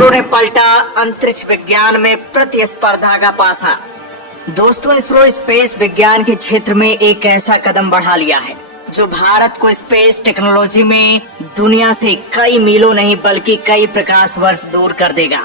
इसरो ने पलटा अंतरिक्ष विज्ञान में प्रतिस्पर्धा का पासा। दोस्तों, इसरो स्पेस विज्ञान के क्षेत्र में एक ऐसा कदम बढ़ा लिया है जो भारत को स्पेस टेक्नोलॉजी में दुनिया से कई मीलों नहीं बल्कि कई प्रकाश वर्ष दूर कर देगा।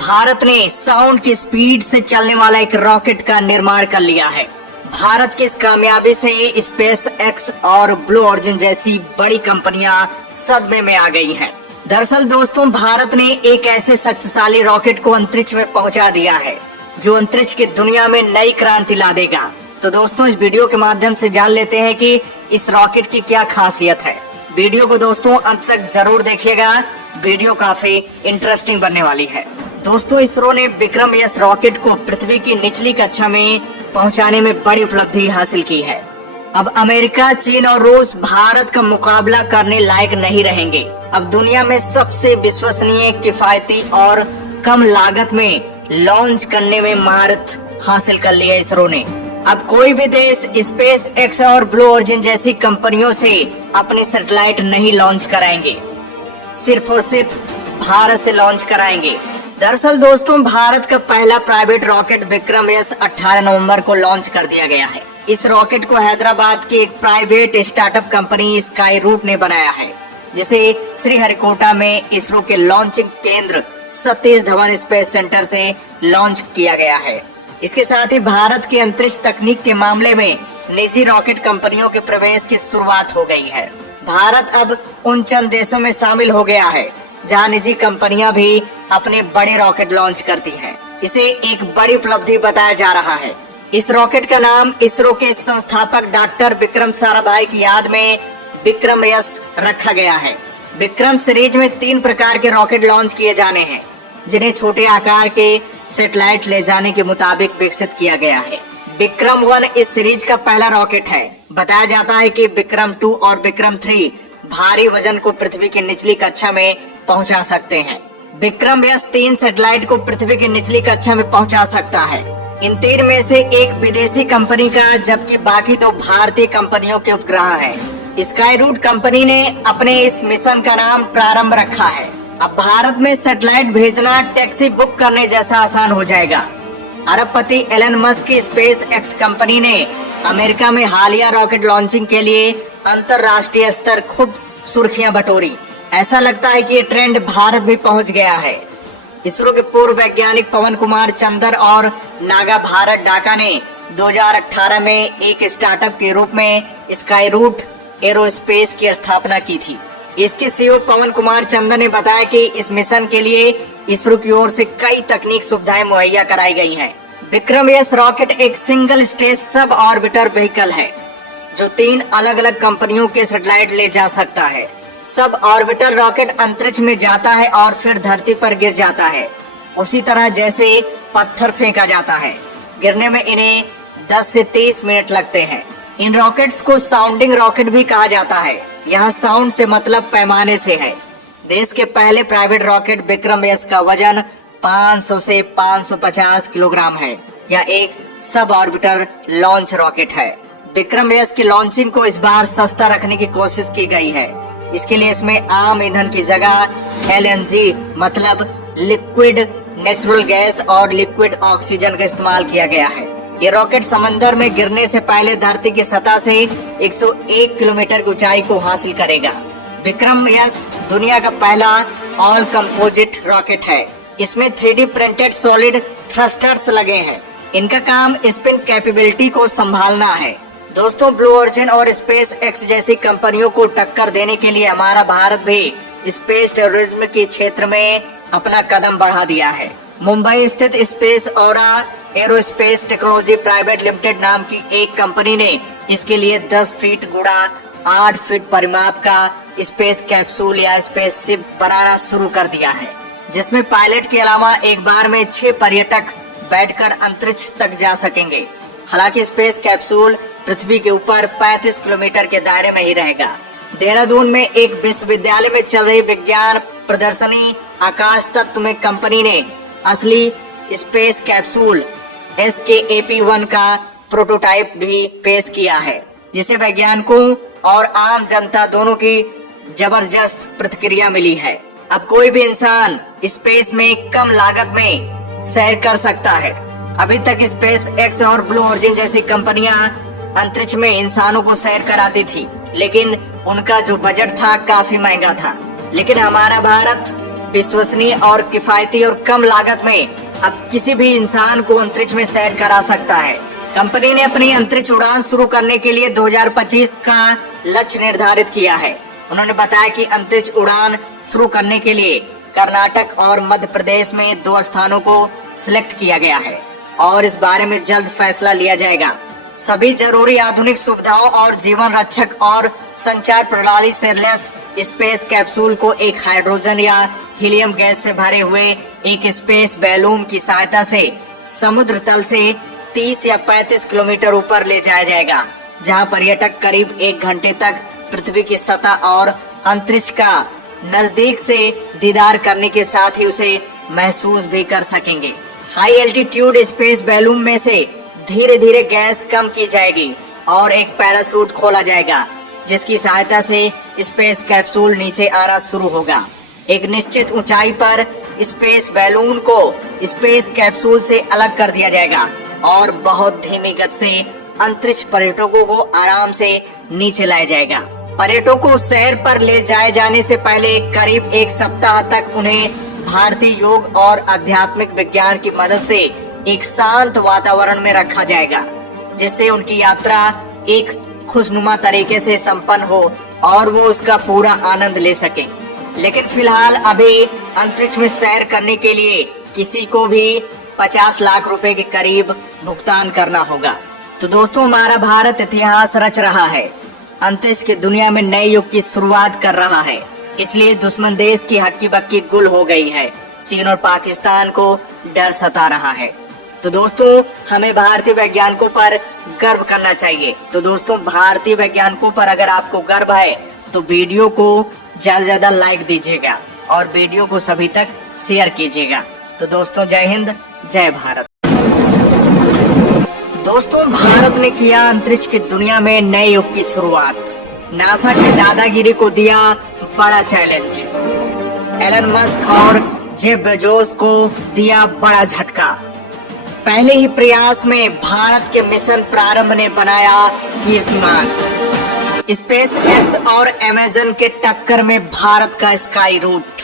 भारत ने साउंड की स्पीड से चलने वाला एक रॉकेट का निर्माण कर लिया है। भारत की इस कामयाबी से स्पेस एक्स और ब्लू ओरिजिन जैसी बड़ी कंपनियां सदमे में आ गई हैं। दरअसल दोस्तों, भारत ने एक ऐसे शक्तिशाली रॉकेट को अंतरिक्ष में पहुंचा दिया है जो अंतरिक्ष की दुनिया में नई क्रांति ला देगा। तो दोस्तों, इस वीडियो के माध्यम से जान लेते हैं कि इस रॉकेट की क्या खासियत है। वीडियो को दोस्तों अंत तक जरूर देखिएगा, वीडियो काफी इंटरेस्टिंग बनने वाली है। दोस्तों, इसरो ने विक्रम एस रॉकेट को पृथ्वी की निचली कक्षा में पहुंचाने में बड़ी उपलब्धि हासिल की है। अब अमेरिका, चीन और रूस भारत का मुकाबला करने लायक नहीं रहेंगे। अब दुनिया में सबसे विश्वसनीय, किफायती और कम लागत में लॉन्च करने में महारत हासिल कर ली है इसरो ने। अब कोई भी देश स्पेस एक्स और ब्लू ओरिजिन जैसी कंपनियों से अपने सैटेलाइट नहीं लॉन्च कराएंगे, सिर्फ और सिर्फ भारत से लॉन्च कराएंगे। दरअसल दोस्तों, भारत का पहला प्राइवेट रॉकेट विक्रम एस 18 नवंबर को लॉन्च कर दिया गया है। इस रॉकेट को हैदराबाद की एक private startup company Skyroot ने बनाया है, जिसे श्रीहरिकोटा में इसरो के लॉन्चिंग केंद्र सतीश धवन स्पेस सेंटर से लॉन्च किया गया है। इसके साथ ही भारत की अंतरिक्ष तकनीक के मामले में निजी रॉकेट कंपनियों के प्रवेश की शुरुआत हो गई है। भारत अब उन चंद देशों में शामिल हो गया है जहां निजी कंपनियां भी अपने बड़े रॉकेट लॉन्च करती हैं। इसे एक बड़ी उपलब्धि बताया जा रहा है। इस रॉकेट का नाम इसरो के संस्थापक डॉक्टर विक्रम साराभाई की याद में विक्रम एस रखा गया है। विक्रम सीरीज में 3 प्रकार के रॉकेट लॉन्च किए जाने हैं, जिन्हें छोटे आकार के सैटेलाइट ले जाने के मुताबिक विकसित किया गया है। विक्रम 1 इस सीरीज का पहला रॉकेट है। बताया जाता है कि विक्रम 2 और विक्रम 3 भारी वजन को पृथ्वी की निचली कक्षा में पहुंचा सकते हैं। विक्रम एस 3 सैटेलाइट को पृथ्वी की निचली कक्षा में पहुंचा सकता है। इन 3 में से एक विदेशी कंपनी का, जबकि बाकी 2 भारतीय कंपनियों के उपग्रह हैं। स्काई रूट कंपनी ने अपने इस मिशन का नाम प्रारंभ रखा है। अब भारत में सैटेलाइट भेजना टैक्सी बुक करने जैसा आसान हो जाएगा। अरबपति एलन मस्क की स्पेस एक्स कंपनी ने अमेरिका में हालिया रॉकेट लॉन्चिंग के लिए अंतरराष्ट्रीय स्तर खूब सुर्खियां बटोरी। ऐसा लगता है कि ये ट्रेंड भारत भी पहुंच गया है। इसरो के पूर्व वैज्ञानिक पवन कुमार चंदर और नागा भारत डाका ने 2018 में एक स्टार्टअप के रूप में स्काई रूट एरोस्पेस की स्थापना की थी। इसके सीईओ पवन कुमार चंदर ने बताया कि इस मिशन के लिए इसरो की ओर से कई तकनीक सुविधाएं मुहैया कराई गई हैं। विक्रम एस रॉकेट एक सिंगल स्टेज सब ऑर्बिटर व्हीकल है जो 3 अलग अलग कंपनियों के सैटेलाइट ले जा सकता है। सब ऑर्बिटर रॉकेट अंतरिक्ष में जाता है और फिर धरती पर गिर जाता है, उसी तरह जैसे पत्थर फेंका जाता है। गिरने में इन्हें 10 से 30 मिनट लगते हैं। इन रॉकेट्स को साउंडिंग रॉकेट भी कहा जाता है। यहाँ साउंड से मतलब पैमाने से है। देश के पहले प्राइवेट रॉकेट विक्रम एस का वजन 500 से 550 किलोग्राम है। यह एक सब ऑर्बिटर लॉन्च रॉकेट है। विक्रम एस की लॉन्चिंग को इस बार सस्ता रखने की कोशिश की गई है। इसके लिए इसमें आम ईंधन की जगह LNG मतलब लिक्विड नेचुरल गैस और लिक्विड ऑक्सीजन का इस्तेमाल किया गया है। ये रॉकेट समंदर में गिरने से पहले धरती की सतह से 101 किलोमीटर की ऊंचाई को हासिल करेगा। विक्रम एस दुनिया का पहला ऑल कंपोजिट रॉकेट है। इसमें 3D प्रिंटेड सॉलिड थ्रस्टर्स लगे हैं। इनका काम स्पिन कैपेबिलिटी को संभालना है। दोस्तों, ब्लू ओरिजिन और स्पेस एक्स जैसी कंपनियों को टक्कर देने के लिए हमारा भारत भी स्पेस टूरिज्म के क्षेत्र में अपना कदम बढ़ा दिया है। मुंबई स्थित स्पेस औरा एरोस्पेस टेक्नोलॉजी प्राइवेट लिमिटेड नाम की एक कंपनी ने इसके लिए 10 फीट गुणा 8 फीट परिमाप का स्पेस कैप्सूल या स्पेस शिप बनाना शुरू कर दिया है, जिसमें पायलट के अलावा एक बार में 6 पर्यटक बैठकर अंतरिक्ष तक जा सकेंगे। हालांकि स्पेस कैप्सूल पृथ्वी के ऊपर 35 किलोमीटर के दायरे में ही रहेगा। देहरादून में एक विश्वविद्यालय में चल रही विज्ञान प्रदर्शनी आकाश तत्व में कंपनी ने असली स्पेस कैप्सूल SKAP-1 का प्रोटोटाइप भी पेश किया है, जिसे वैज्ञानिकों और आम जनता दोनों की जबरदस्त प्रतिक्रिया मिली है। अब कोई भी इंसान स्पेस में कम लागत में सैर कर सकता है। अभी तक स्पेस एक्स और ब्लू ओरिजिन जैसी कंपनियां अंतरिक्ष में इंसानों को सैर कराती थी, लेकिन उनका जो बजट था काफी महंगा था। लेकिन हमारा भारत विश्वसनीय और किफायती और कम लागत में अब किसी भी इंसान को अंतरिक्ष में सैर करा सकता है। कंपनी ने अपनी अंतरिक्ष उड़ान शुरू करने के लिए 2025 का लक्ष्य निर्धारित किया है। उन्होंने बताया कि अंतरिक्ष उड़ान शुरू करने के लिए कर्नाटक और मध्य प्रदेश में 2 स्थानों को सिलेक्ट किया गया है और इस बारे में जल्द फैसला लिया जाएगा। सभी जरूरी आधुनिक सुविधाओं और जीवन रक्षक और संचार प्रणाली से लैस स्पेस कैप्सूल को एक हाइड्रोजन या हीलियम गैस से भरे हुए एक स्पेस बैलून की सहायता से समुद्र तल से 30 या 35 किलोमीटर ऊपर ले जाया जाएगा, जहां पर्यटक करीब 1 घंटे तक पृथ्वी की सतह और अंतरिक्ष का नजदीक से दीदार करने के साथ ही उसे महसूस भी कर सकेंगे। हाई एल्टीट्यूड स्पेस बैलून में से धीरे धीरे गैस कम की जाएगी और एक पैराशूट खोला जाएगा, जिसकी सहायता से स्पेस कैप्सूल नीचे आना शुरू होगा। एक निश्चित ऊंचाई पर स्पेस बैलून को स्पेस कैप्सूल से अलग कर दिया जाएगा और बहुत धीमी गति से अंतरिक्ष पर्यटकों को आराम से नीचे लाया जाएगा। पर्यटकों को सैर पर ले जाए जाने से पहले करीब 1 सप्ताह तक उन्हें भारतीय योग और आध्यात्मिक विज्ञान की मदद से एक शांत वातावरण में रखा जाएगा, जिससे उनकी यात्रा एक खुशनुमा तरीके से संपन्न हो और वो उसका पूरा आनंद ले सके। लेकिन फिलहाल अभी अंतरिक्ष में सैर करने के लिए किसी को भी 50 लाख रुपए के करीब भुगतान करना होगा। तो दोस्तों, हमारा भारत इतिहास रच रहा है, अंतरिक्ष की दुनिया में नए युग की शुरुआत कर रहा है। इसलिए दुश्मन देश की हक्की बक्की गुल हो गई है। चीन और पाकिस्तान को डर सता रहा है। तो दोस्तों, हमें भारतीय वैज्ञानिकों पर गर्व करना चाहिए। तो दोस्तों, भारतीय वैज्ञानिकों पर अगर आपको गर्व है तो वीडियो को ज्यादा से ज्यादा लाइक दीजिएगा और वीडियो को सभी तक शेयर कीजिएगा। तो दोस्तों, जय हिंद, जय भारत। दोस्तों, भारत ने किया अंतरिक्ष की दुनिया में नए युग की शुरुआत। नासा की दादागिरी को दिया बड़ा चैलेंज। एलन मस्क और जेफ बेजोस को दिया बड़ा झटका। पहले ही प्रयास में भारत के मिशन प्रारंभ ने बनाया कीर्तिमान। स्पेस एक्स और अमेजन के टक्कर में भारत का स्काई रूट।